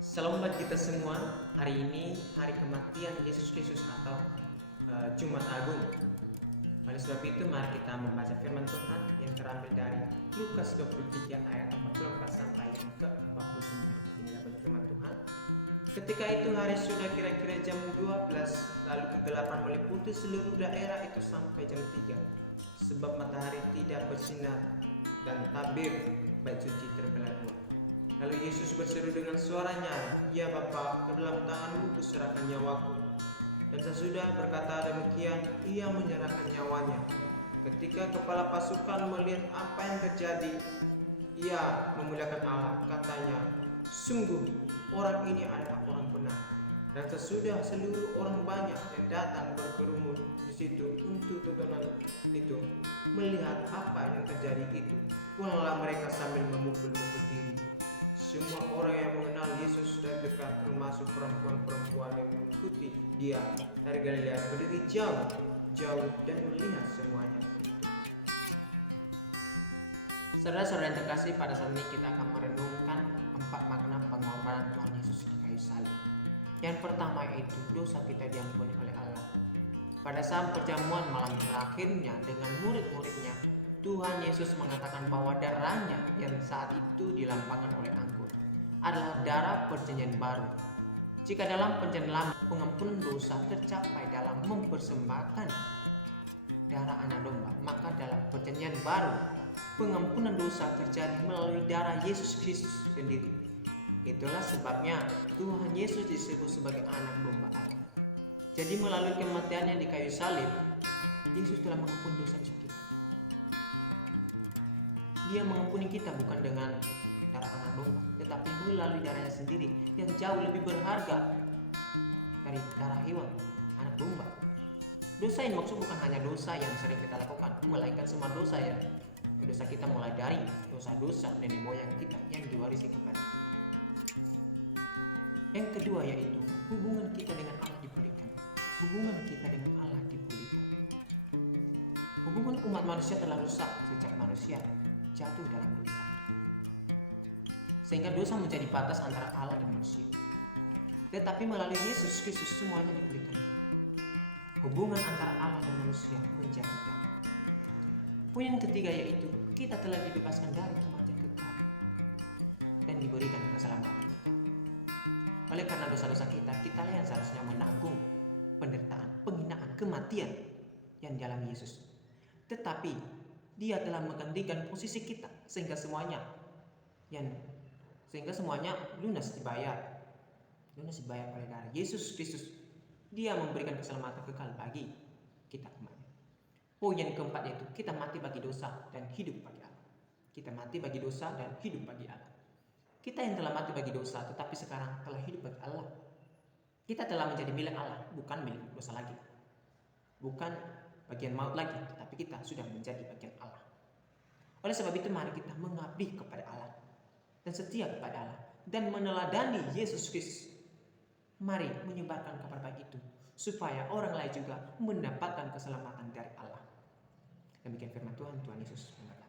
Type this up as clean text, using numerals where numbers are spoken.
Salam buat kita semua. Hari ini hari kematian Yesus Kristus atau Jumat Agung. Oleh sebab itu mari kita membaca firman Tuhan yang terambil dari Lukas 23 ayat 44 sampai yang ke-49. Inilah bunyi firman Tuhan. Ketika itu hari sudah kira-kira jam 12, lalu kegelapan meliputi seluruh daerah itu sampai jam 3. Sebab matahari tidak bersinar dan tabir bait suci terbelah dua. Lalu Yesus berseru dengan suara nyaring, "Ya Bapa, ke dalam tangan-Mu kuserahkan nyawaku." Dan sesudah berkata demikian, ia menyerahkan nyawanya. Ketika kepala pasukan melihat apa yang terjadi, ia memuliakan Allah, katanya, "Sungguh, orang ini adalah orang benar." Dan sesudah seluruh orang banyak yang datang berkerumun di situ untuk tontonan itu, melihat apa yang terjadi itu, pulanglah mereka sambil memukul-mukul diri. Semua orang yang mengenal Yesus dari dekat, termasuk perempuan-perempuan yang mengikuti Dia dari Galilea, berdiri jauh dan melihat semuanya. Saudara-saudara yang terkasih, pada saat ini kita akan merenungkan 4 makna pengorbanan Tuhan Yesus di kayu salib. Yang pertama yaitu dosa kita diampuni oleh Allah. Pada saat perjamuan malam terakhirnya dengan murid-muridnya, Tuhan Yesus mengatakan bahwa darahnya yang saat itu dilampangkan oleh anggur adalah darah perjanjian baru. Jika dalam perjanjian lama pengampunan dosa tercapai dalam mempersembahkan darah anak domba, maka dalam perjanjian baru pengampunan dosa terjadi melalui darah Yesus Kristus sendiri. Itulah sebabnya Tuhan Yesus disebut sebagai anak domba Allah. Jadi melalui kematiannya di kayu salib, Yesus telah mengampuni dosa-dosa kita. Dia mengampuni kita bukan dengan darah anak domba, tetapi melalui darahnya sendiri yang jauh lebih berharga dari darah hewan, anak domba. Dosa yang maksud bukan hanya dosa yang sering kita lakukan, melainkan semua dosa kita mulai dari dosa-dosa nenek moyang kita yang diwarisi kepada kita. Yang kedua yaitu hubungan kita dengan Allah dipulihkan. Hubungan kita dengan Allah dipulihkan. Hubungan umat manusia telah rusak sejak manusia jatuh dalam dosa, sehingga dosa menjadi batas antara Allah dan manusia. Tetapi melalui Yesus Kristus semuanya dipulihkan. Hubungan antara Allah dan manusia menjadi damai. Poin yang ketiga yaitu kita telah dibebaskan dari kematian kekal dan diberikan keselamatan. Oleh karena dosa-dosa kita, kita yang seharusnya menanggung penderitaan, penghinaan, kematian yang dialami Yesus. Tetapi Dia telah menggantikan posisi kita sehingga semuanya lunas dibayar oleh darah Yesus Kristus. Dia memberikan keselamatan kekal bagi kita umatnya. Poin yang keempat yaitu kita mati bagi dosa dan hidup bagi Allah. Kita mati bagi dosa dan hidup bagi Allah. Kita yang telah mati bagi dosa tetapi sekarang telah hidup bagi Allah. Kita telah menjadi milik Allah, bukan milik dosa lagi. Bukan bagian maut lagi, tetapi kita sudah menjadi bagian Allah. Oleh sebab itu mari kita mengabdi kepada Allah dan setia kepada Allah dan meneladani Yesus Kristus. Mari menyebarkan kabar baik itu supaya orang lain juga mendapatkan keselamatan dari Allah. Demikian firman Tuhan. Tuhan Yesus memberkati.